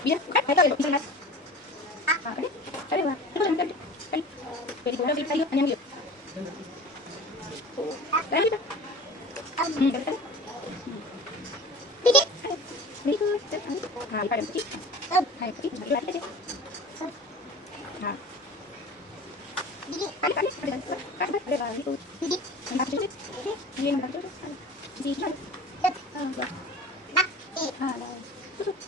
Bisa, bukan? Ayo, ayo, bisa mas. Ini, cari lah. Itu jangan cari. Cari. Jadi kalau kita lihat hanya lihat. Cari kita. Cari cari. Ini tuh, nah, ikan kecil. Hai, kecil, lihat aja. Nah, ada itu. Ini, ini, ini,